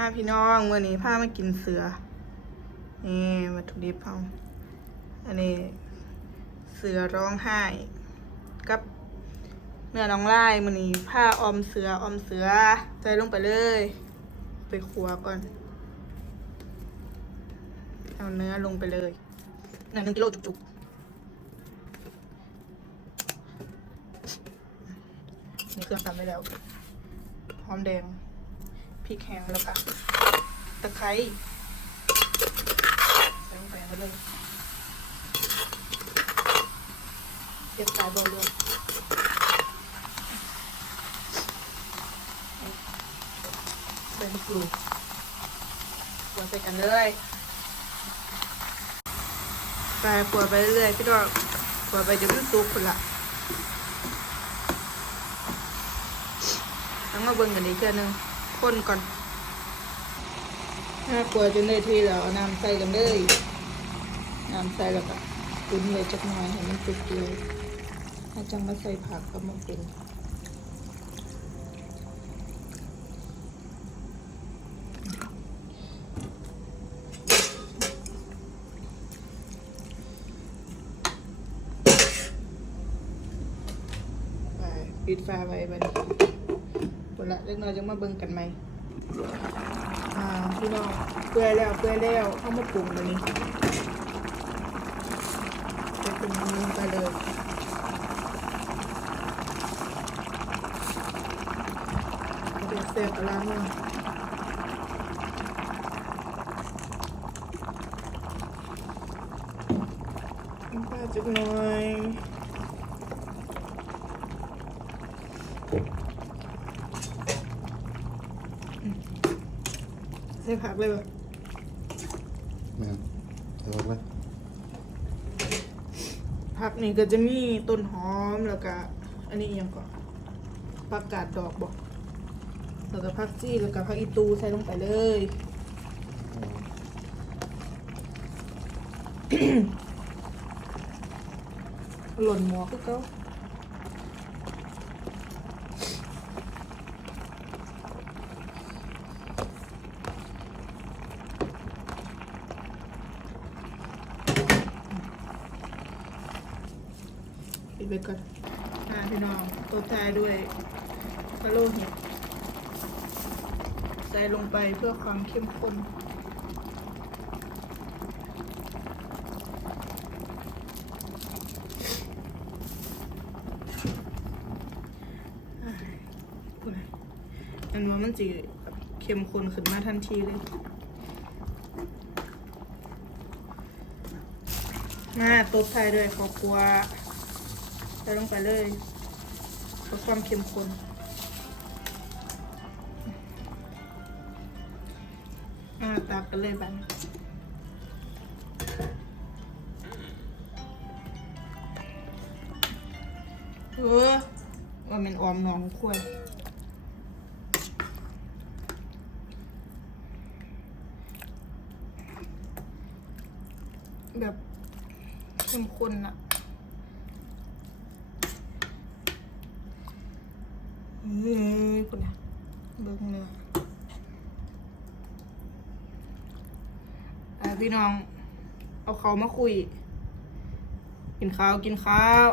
มาพี่น้องมื่อนี้พามากินเสือนี่วัตถุดิบเขาอันนี้ เสือร้องไห้ กับเนื้อน้องไล่มื่อนี้ผ้าออมเสือออมเสือใส่ลงไปเลย ไปขัวก่อน เอาเนื้อลงไปเลยหนึ่งกิโลจุกๆนี่เครื่องทำไปแล้ว หอมแดง พริกแห้งแล้วก็ตะไคร้ใส่ลงไปเลยเก็บสายบอลเลยเป็นกลุ่มหัวใส่กันเลยไปปัวไปเรื่อยๆพี่ดอกปัวไปจนมันสุกคนละต้องมาเบิ่งกันอีกเทื่อนึง คนก่อนถ้ากลัวจนได้ทีแล้วเอาน้ำใส่กันเลยน้ำใส่แล้วก็ตุ๋นเลยจักหน่อยให้มันสุกเลยถ้าจังมาใส่ผักก็มันเป็นไปปิดฟ้าไว้บัดนี้คน ละเล็กน้อยจะมาเบิ่งกันไหมอ่าพี่น้องเปื่อยแล้วเปื่อยแล้วเข้ามาปรุงเลยนี่จะปรุงไปเลยเดี๋ยวเสียบกระลาเมือปลาจักหน่อย ส่ผักเลยบ่แม่นเดี๋ยวไว้ผักนี่ก็จะมีต้นหอมแล้วก็อันนี้อิหยังก่อนผักกาดดอกบอกแล้วก็ผักจี้แล้วก็ผักอีตูใส่ลงไปเลย หล่นหมอคือเขา ปิดไปก่อนอ่าพี่น้องตัวท้ายด้วยกะโหลเห็ดใส่ลงไปเพื่อความเข้มข้นอันว่ามันจีเข้มข้นขึ้นมาทันทีเลยมาตบไทยด้วยขอบครัวใส่ลงไปเลยเพื่อความเข้มข้นอ่าตักกันเลยบันเออว่ามันออมหนองควายแบบเข้มข้นอะ เฮ้ยคุณนะเบิ้งเนื้อพี่น้อง เอาเขามาคุย กินข้าว กินข้าว